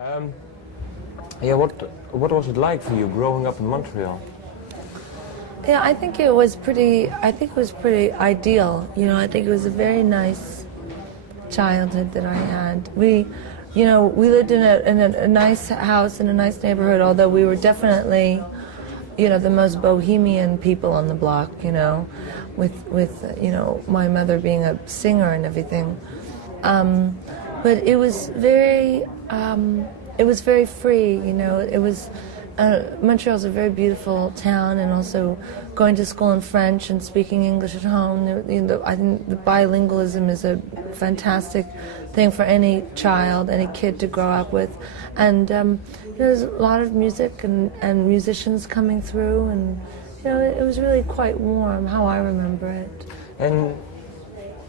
Um, yeah, what was it like for you growing up in Montreal? Yeah, I think it was pretty. I think it was pretty ideal. You know, I think it was a very nice childhood that I had. We lived in a nice house in a nice neighborhood. Although we were definitely, the most bohemian people on the block. With my mother being a singer and everything. But it was very free. Montreal's a very beautiful town, and also going to school in French and speaking English at home. I think the bilingualism is a fantastic thing for any child, any kid to grow up with. And there's a lot of music and musicians coming through, and it was really quite warm, how I remember it. And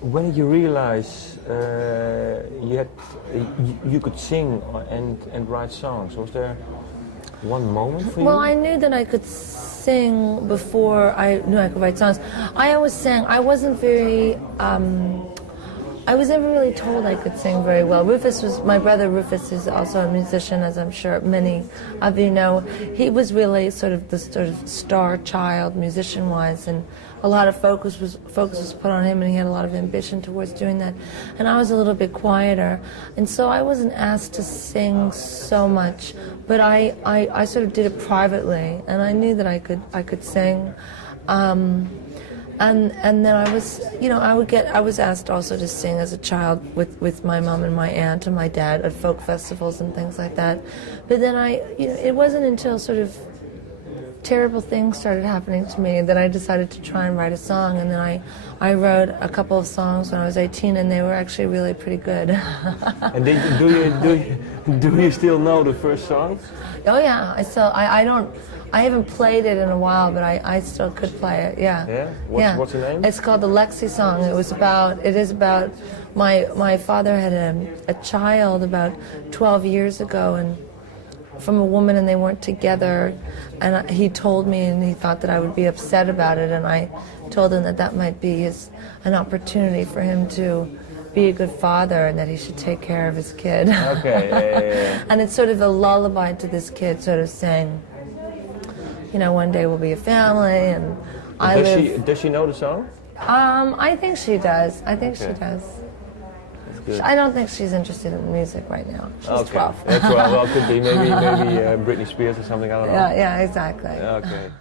when did you realize you could sing and write songs? Was there one moment for you? Well, I knew that I could sing before I knew I could write songs. I always sang. I wasn't very. I was never really told I could sing very well. My brother Rufus is also a musician, as I'm sure many of you know. He was really sort of the star child musician-wise, and a lot of focus was put on him, and he had a lot of ambition towards doing that. And I was a little bit quieter, and so I wasn't asked to sing so much. But I sort of did it privately, and I knew that I could sing. And then I was asked also to sing as a child with my mom and my aunt and my dad at folk festivals and things like that. But then it wasn't until sort of terrible things started happening to me that I decided to try and write a song. And then I wrote a couple of songs when I was 18, and they were actually really pretty good. And do you still know the first songs? Oh yeah, I haven't played it in a while, but I still could play it. Yeah. Yeah. What's the name? It's called the Lexi song. It is about my father had a child about 12 years ago, and from a woman, and they weren't together. And he told me, and he thought that I would be upset about it, and I told him that might be an opportunity for him to be a good father, and that he should take care of his kid. Okay. Yeah. And it's sort of a lullaby to this kid, sort of saying, one day we'll be a family, and Does she know the song? I think she does. She does. That's good. I don't think she's interested in music right now. She's 12. Well, could be maybe Britney Spears or something. I don't know. Yeah, exactly. Okay.